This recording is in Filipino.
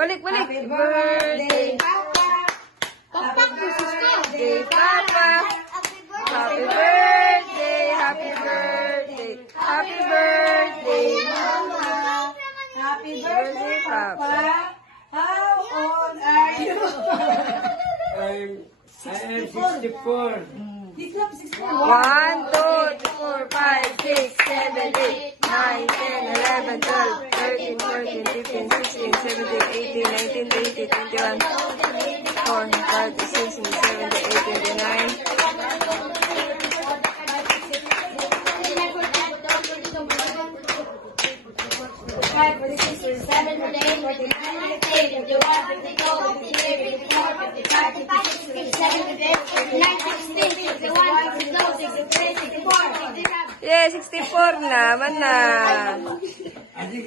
Balik. Happy birthday, Papa. Happy birthday, Papa. Happy birthday, happy birthday, happy birthday, Mama. Happy birthday, Papa. How old are you? I am 64. 1, 2, 3, 4, 5, 6, 7, 8, 9, 10, 11, 12, 13, 14, 15, 16, 17, 18, 19, 20, 21, 24, 26, 27, 28, 29. Yeah, 64 naman na. Adik,